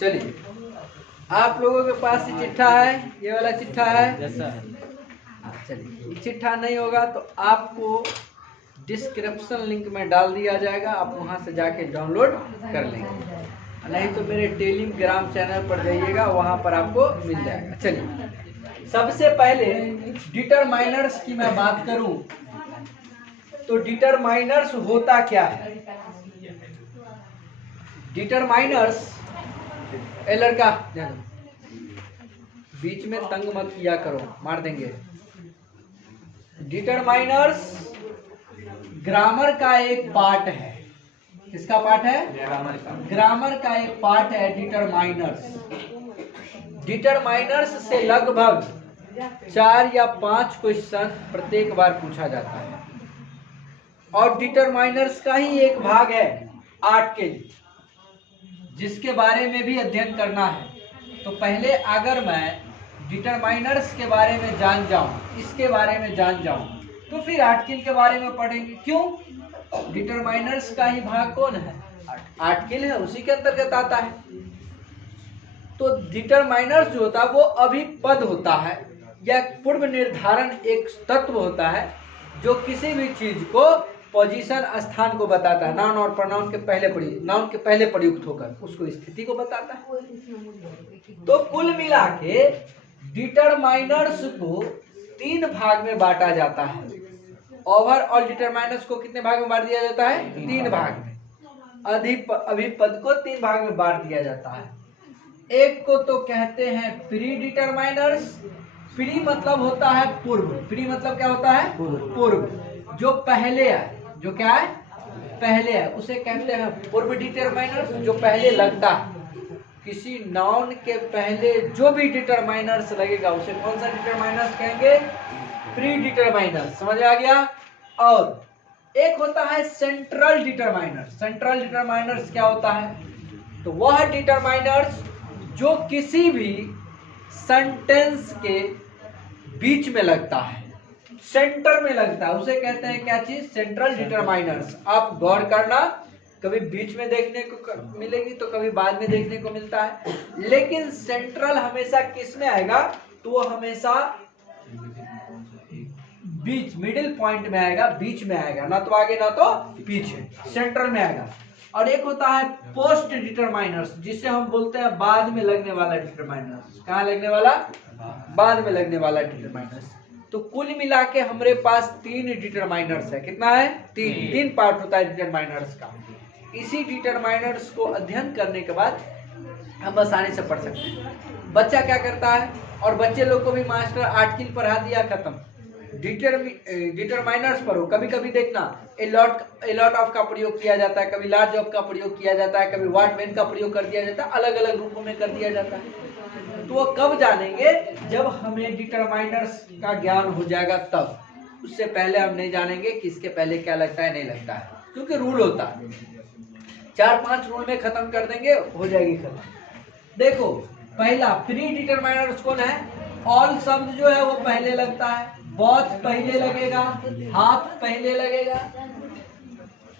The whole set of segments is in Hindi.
चलिए, आप लोगों के पास ये चिट्ठा है, ये वाला चिट्ठा है। चलिए, ये चिट्ठा नहीं होगा तो आपको डिस्क्रिप्शन लिंक में डाल दिया जाएगा, आप वहां से जाके डाउनलोड कर लेंगे, नहीं तो मेरे टेलीग्राम चैनल पर जाइएगा, वहां पर आपको मिल जाएगा। चलिए, सबसे पहले डिटरमाइनर्स की मैं बात करूं तो डिटरमाइनर्स होता क्या है। डिटरमाइनर्स, ए लड़का बीच में तंग मत किया करो, मार देंगे। डिटरमाइनर्स ग्रामर का एक पार्ट है। किसका पार्ट है? ग्रामर का एक पार्ट है डिटरमाइनर्स। डिटरमाइनर्स से लगभग 4 या 5 क्वेश्चन प्रत्येक बार पूछा जाता है, और डिटरमाइनर्स का ही एक भाग है आर्ट के लिए, जिसके बारे में भी अध्ययन करना है। तो पहले अगर मैं डिटरमाइनर्स के बारे में जान जाऊं, इसके बारे में जान जाऊं, तो फिर आर्टिकल के बारे में पढ़ेंगे। क्यों? डिटरमाइनर्स का ही भाग कौन है? आर्टिकल है, उसी के अंतर्गत आता है। तो डिटरमाइनर्स जो होता है वो अभिपद होता है, या पूर्व निर्धारण एक तत्व होता है जो किसी भी चीज को पोजीशन, स्थान को बताता है। नाउन और प्रोनाउन के पहले नाउन के पहले प्रयुक्त होकर उसको स्थिति को बताता है। तो कुल मिला के डिटरमाइनर्स को 3 भाग में बांटा जाता है। ओवरऑल डिटरमाइनर्स को कितने भाग में बांट दिया जाता है? 3 भाग में। अभिपद को 3 भाग में बांट दिया जाता है। एक को तो कहते हैं प्री डिटरमाइनर्स। प्री मतलब होता है पूर्व। प्री मतलब क्या होता है? पूर्व, जो पहले है। जो क्या है? पहले है, उसे कहते हैं पूर्व डिटरमाइनर्स, जो पहले लगता है। किसी नाउन के पहले जो भी डिटरमाइनर्स लगेगा उसे कौन सा डिटरमाइनर्स कहेंगे? Pre determiners. समझ आ गया? और एक होता है सेंट्रल डिटरमाइनर्स। सेंट्रल डिटरमाइनर्स क्या होता है? तो वह डिटरमाइनर्स जो किसी भी सेंटेंस के बीच में लगता है, सेंटर में लगता है, उसे कहते हैं क्या चीज? Central determiners. आप गौर करना, कभी बीच में देखने को मिलेगी तो कभी बाद में देखने को मिलता है, लेकिन सेंट्रल हमेशा किस में आएगा? तो वो हमेशा बीच, मिडिल पॉइंट में आएगा, बीच में आएगा, ना तो आगे ना तो पीछे, सेंटर में आएगा। और एक होता है पोस्ट डिटरमाइनर्स, जिसे हम बोलते हैं बाद में लगने वाला डिटरमाइनर्स। कहाँ लगने वाला? बाद में लगने वाला डिटरमाइनर्स। तो कुल मिला के हमारे पास 3 डिटरमाइनर्स है। कितना है? 3 पार्ट होता है डिटरमाइनर्स का। इसी डिटरमाइनर्स को अध्ययन करने के बाद हम आसानी से पढ़ सकते हैं। बच्चा क्या करता है, और बच्चे लोग को भी मास्टर आर्टिकल पढ़ा दिया, खत्म। डिटरमाइनर्स पढ़ो। कभी कभी देखना ए लॉट ऑफ का प्रयोग किया जाता है, कभी लार्ज ऑफ का प्रयोग किया जाता है, कभी व्हाट व्हेन का प्रयोग कर दिया जाता है, अलग अलग रूपों में कर दिया जाता है। तो वो कब जानेंगे? जब हमें डिटरमाइनर्स का ज्ञान हो जाएगा तब। उससे पहले हम नहीं जानेंगे कि इसके पहले क्या लगता है, नहीं लगता है, क्योंकि रूल होता है। 4-5 रूल में खत्म कर देंगे, हो जाएगी खत्म। देखो, पहला प्री डिटरमाइनर्स कौन है? ऑल शब्द जो है वो पहले लगता है, बहुत पहले लगेगा, हाफ पहले लगेगा।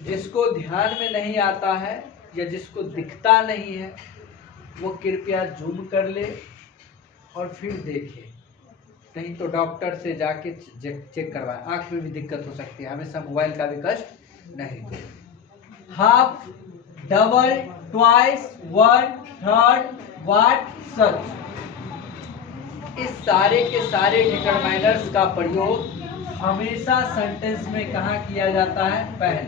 जिसको ध्यान में नहीं आता है या जिसको दिखता नहीं है वो कृपया जूम कर ले और फिर देखे, नहीं तो डॉक्टर से जाके चेक करवाए। आंख में भी दिक्कत हो सकती है, हमेशा मोबाइल का भी कष्ट नहीं। हाफ, डबल, ट्वाइस, 1, 3, व्हाट, सच, इस सारे के सारे डिटरमाइनर्स का प्रयोग हमेशा सेंटेंस में कहाँ किया जाता है? पहले,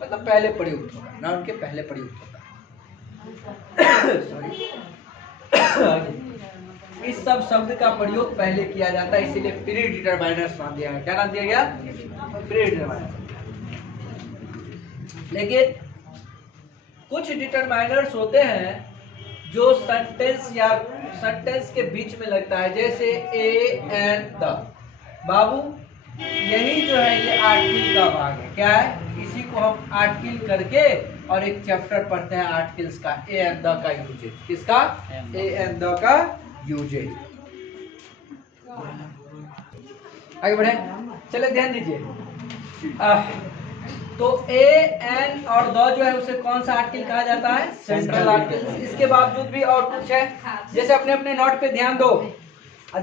मतलब पहले प्रयुक्त होगा, ना उनके पहले प्रयुक्त होगा। इस सब शब्द का प्रयोग पहले किया जाता है, इसीलिए प्री डिटरमाइनर्स नाम दिया गया। क्या नाम दिया गया? Pre determiners. लेकिन कुछ डिटरमाइनर्स होते हैं जो सेंटेंस या सेंटेंस के बीच में लगता है, जैसे ए एंड द। बाबू, यही जो है ये आर्टिकल का भाग है। क्या है? इसी को हम आर्टिकल करके और एक चैप्टर पढ़ते हैं आर्टिकल्स का, ए एंड द का यूजेज। किसका? ए एंड द का यूजेज। आगे बढ़े, चले ध्यान दीजिए। तो ए एन और द जो है उसे कौन सा आर्टिकल कहा जाता है? Central article. इसके बावजूद भी और कुछ है, जैसे अपने अपने नोट पे ध्यान दो,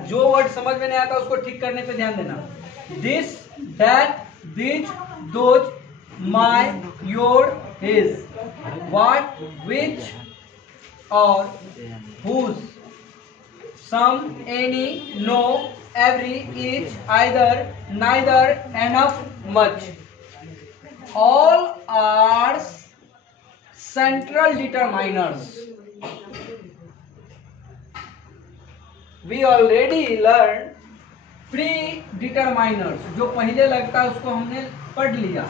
जो वर्ड समझ में नहीं आता उसको ठीक करने पे ध्यान देना। This, that, this, those, my, your, his, what, which और whose, some, any, no, every, each, either, neither, enough, much. All are central determiners. We already learned predeterminers, जो पहले लगता है उसको हमने पढ़ लिया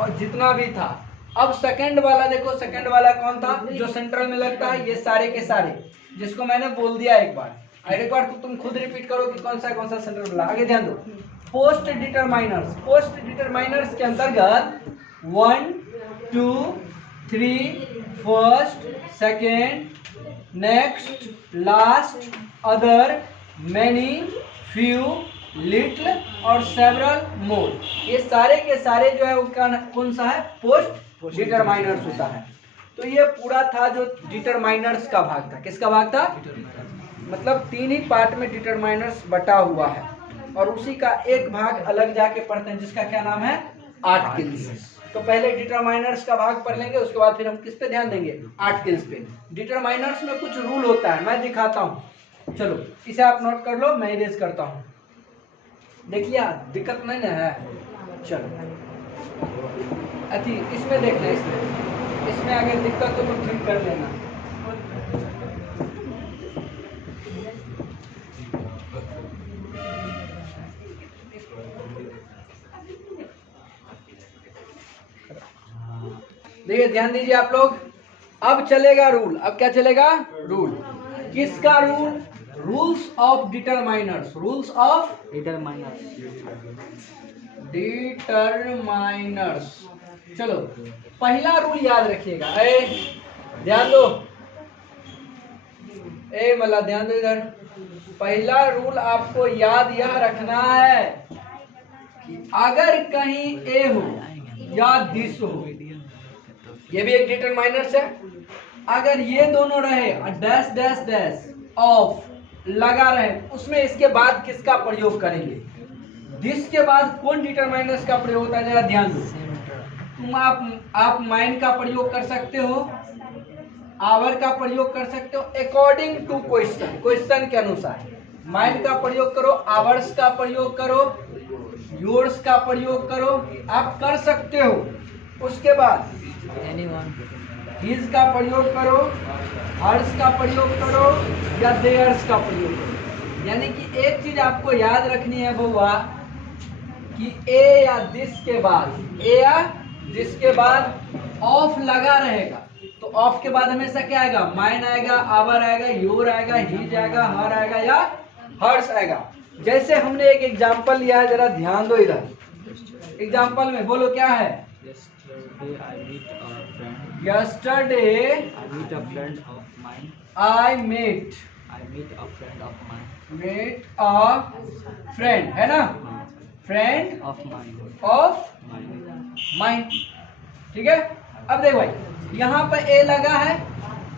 और जितना भी था। अब सेकंड वाला देखो, सेकंड वाला कौन था जो सेंट्रल में लगता है? ये सारे के सारे, जिसको मैंने बोल दिया एक बार। एक बार तो तुम खुद रिपीट करो कि कौन सा सेंट्रल वाला। आगे ध्यान दो, पोस्ट डिटरमाइनर्स। पोस्ट डिटरमाइनर्स के अंतर्गत 1, 2, 3, first, second, next, last, other, many, few, little और सेवरल मोर, ये सारे के सारे जो है उसका कौन सा है? पोस्ट डिटरमाइनर्स होता है। तो ये पूरा था जो डिटरमाइनर्स का भाग था। किसका भाग था? मतलब 3 ही पार्ट में डिटरमाइनर्स बटा हुआ है और उसी का एक भाग अलग जाके पढ़ते हैं जिसका क्या नाम है? आर्टिकल्स। तो पहले डिटरमाइनर्स का भाग पढ़ लेंगे, उसके बाद फिर हम किस पे ध्यान देंगे? आर्टिकल्स पे। डिटरमाइनर्स में कुछ रूल होता है, मैं दिखाता हूँ। चलो इसे आप नोट कर लो, मैं इरेज करता हूँ। देखिए दिक्कत नहीं ना है? चलो अति इसमें देखना, इसमें अगर दिक्कत हो तो ठीक कर देना। देखिए ध्यान दीजिए आप लोग, अब चलेगा रूल। अब क्या चलेगा? रूल। किसका rule? Rules of determiners. Rules of determiners. चलो पहला रूल याद रखिएगा। ध्यान दो, मतलब ध्यान दो इधर। पहला रूल आपको याद यह रखना है कि अगर कहीं ए हो या दिस हो, ये भी एक डिटरमाइनर्स है। अगर ये दोनों रहे, डैश डैश डैश ऑफ लगा रहे, उसमें इसके बाद किसका प्रयोग करेंगे? दिस के बाद कौन डिटरमाइनर्स का प्रयोग होता है? जरा ध्यान दो। तुम आप माइंड का प्रयोग कर सकते हो, आवर का प्रयोग कर सकते हो, अकॉर्डिंग टू क्वेश्चन, क्वेश्चन के अनुसार। माइंड का प्रयोग करो, आवर्स का प्रयोग करो, योर्स का प्रयोग करो, आप कर सकते हो। उसके बाद हिज का प्रयोग करो, हर्स का प्रयोग करो या देयर्स का प्रयोग करो। यानी कि एक चीज आपको याद रखनी है बउआ कि ए या दिस के बाद, ए या दिस के बाद ऑफ लगा रहेगा, तो ऑफ के बाद हमेशा क्या आएगा? माइन आएगा, आवर आएगा, योर आएगा, हिज आएगा, हर आएगा या हर्स आएगा। जैसे हमने एक एग्जांपल लिया है, जरा ध्यान दो इधर। एग्जांपल में बोलो क्या है? Yesterday I met a friend of mine. I met a friend of mine. Met a friend, है ना? Friend of mine. Of mine. ठीक है? अब देख भाई, यहाँ पर ए लगा है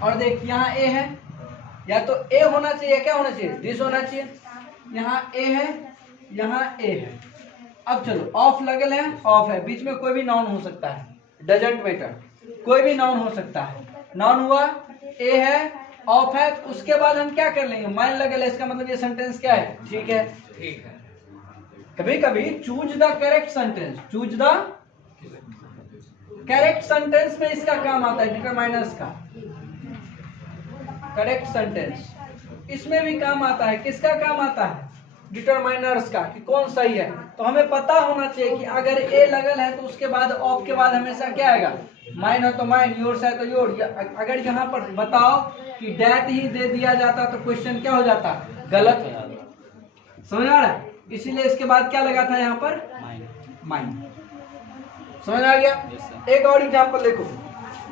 और देख यहाँ ए है। या तो ए होना चाहिए, क्या होना चाहिए? दिस होना चाहिए। यहाँ ए है, यहाँ ए है। अब चलो ऑफ लगल है, ऑफ है, बीच में कोई भी नाउन हो सकता है, डजंट मैटर, कोई भी नाउन हो सकता है। नाउन हुआ, ए है, ऑफ है, उसके बाद हम क्या कर लेंगे? माइन लगल है, इसका मतलब ये सेंटेंस क्या है? ठीक है, ठीक है। कभी कभी choose the correct sentence, choose the correct sentence में इसका काम आता है, डिटरमाइनर्स का। करेक्ट सेंटेंस इसमें भी काम आता है। किसका काम आता है? डिटरमाइनर्स का, कि कौन सही है। तो हमें पता होना चाहिए कि अगर ए लगल है तो उसके बाद ऑफ के बाद हमेशा क्या आएगा? माइन है तो माइन, योर्स है तो योर। अगर यहाँ पर बताओ कि डैट ही दे दिया जाता तो क्वेश्चन क्या हो जाता? गलत हो जाता। समझ आ रहा है? इसीलिए इसके बाद क्या लगा था यहाँ पर? माइन। समझ आ गया? एक और एग्जांपल देखो,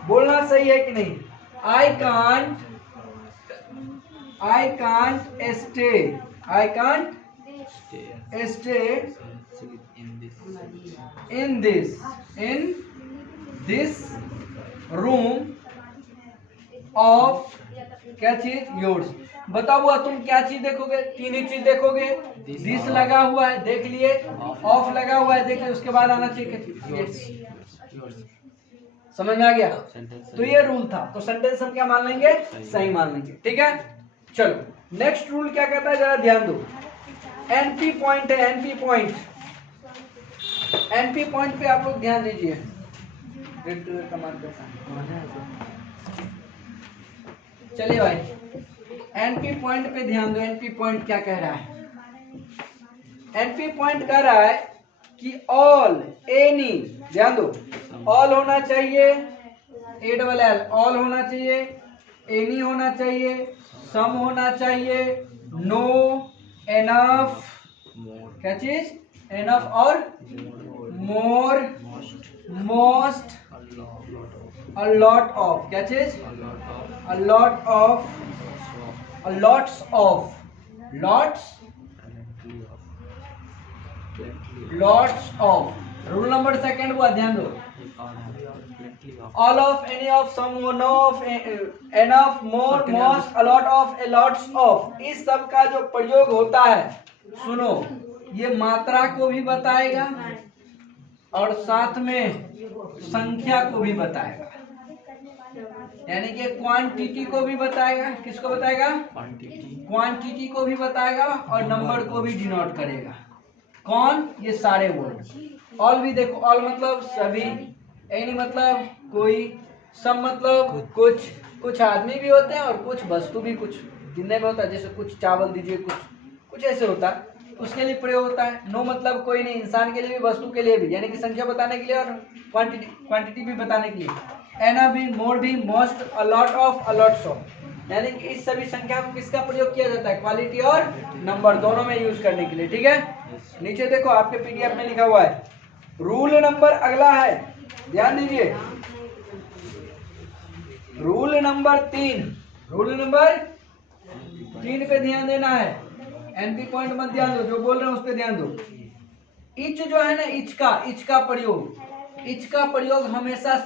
बोलना सही है कि नहीं। I can't stay in this room of क्या चीज योर्स। बताओ हुआ तुम क्या चीज देखोगे, तीन ही चीज देखोगे। दिस लगा हुआ है देख लिए, ऑफ लगा हुआ है देख लिए, उसके बाद आना चाहिए क्या चीज, योर्स। समझ में आ गया? तो ये रूल था, तो सेंटेंस हम क्या मान लेंगे, सही मान लेंगे। ठीक है, चलो नेक्स्ट रूल क्या कहता है जरा ध्यान दो। एनपी पॉइंट है, एनपी पॉइंट, एनपी पॉइंट पे आप लोग ध्यान दीजिए। चलिए भाई एनपी पॉइंट पे ध्यान दो। एनपी पॉइंट क्या कह रहा है? एनपी पॉइंट कह रहा है कि ऑल, एनी, ध्यान दो, ऑल होना चाहिए, ए डबल एल, ऑल होना चाहिए, एनी होना चाहिए, सम होना चाहिए, नो, एनफ, क्या चीज, एनफ और more, most, a lot of, क्या चीज, a lot of, a lots of, lots, lots of. Rule number second हुआ, ध्यान दो, all of, any of, some, no of, enough, more, most, a lot of, a lots of. इस सब का जो प्रयोग होता है, सुनो, ये मात्रा को भी बताएगा और साथ में संख्या को भी बताएगा, यानी कि क्वांटिटी को भी बताएगा। किसको बताएगा? क्वांटिटी को भी बताएगा और नंबर को भी डिनोट करेगा। कौन? ये सारे वर्ड। ऑल भी देखो, ऑल मतलब सभी, एनी मतलब कोई, सम मतलब कुछ, कुछ आदमी भी होते हैं और कुछ वस्तु भी कुछ गिनने में होता है, जैसे कुछ चावल दीजिए, कुछ कुछ ऐसे होता है, उसके लिए प्रयोग होता है। नो मतलब कोई नहीं, इंसान के लिए भी वस्तु के लिए भी, यानी कि संख्या बताने के लिए और क्वांटिटी, क्वांटिटी भी बताने के लिए। एना भी, मोर भी, most, a lot of, a lots of, यानी कि इस सभी संख्या को किसका प्रयोग किया जाता है? क्वालिटी और नंबर दोनों में यूज करने के लिए। ठीक है, नीचे देखो आपके पीडीएफ में लिखा हुआ है। रूल नंबर अगला है, ध्यान दीजिए, रूल नंबर 3, रूल नंबर 3 पे ध्यान देना है। एनपी पॉइंट मत ध्यान दो, जो बोल रहे हैं उस पे ध्यान दो। इच जो है ना, इच का प्रयोग, इच का प्रयोग हमेशा